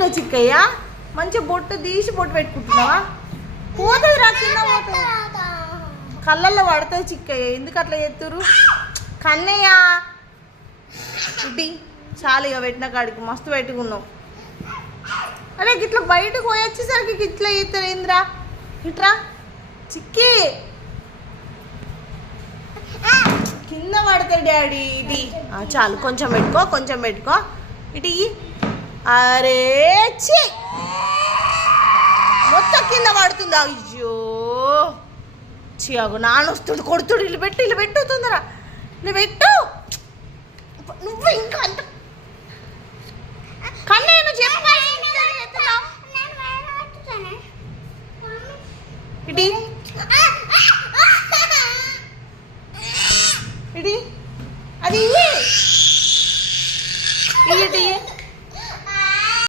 చేస్తున్నావు చిక్కయ్య? మంచిగా బొట్టు తీసి బొట్టు పెట్టుకుంటున్నావా? పోతుంది రా, కింద పోతుంది. కళ్ళల్లో పడుతుంది చిక్కయ్య, ఎందుకు అట్లా చేస్తురు? కన్నయ్య ఇటీ చాలు ఇక పెట్టిన కాడికి మస్తు పెట్టుకున్నావు. అరే ఇట్లా బయటకు పోయొచ్చేసరికి ఇట్లా చేస్తారు ఏంద్రా? ఇట్రా చిక్కి, కింద పడతాడు డాడీ. ఇది చాలు, కొంచెం పెట్టుకో, కొంచెం పెట్టుకో. ఇటు అరే చి మొత్తం కింద పడుతుంది. అయ్యో చియాగు నానొస్తుడు, కొడుతుడు. ఇల్లు పెట్టు, ఇల్లు పెట్టు, తొందర ఇల్లు పెట్టు. నువ్వు ఇంకా అంత కన్నయ్య నువ్వు చెప్పు.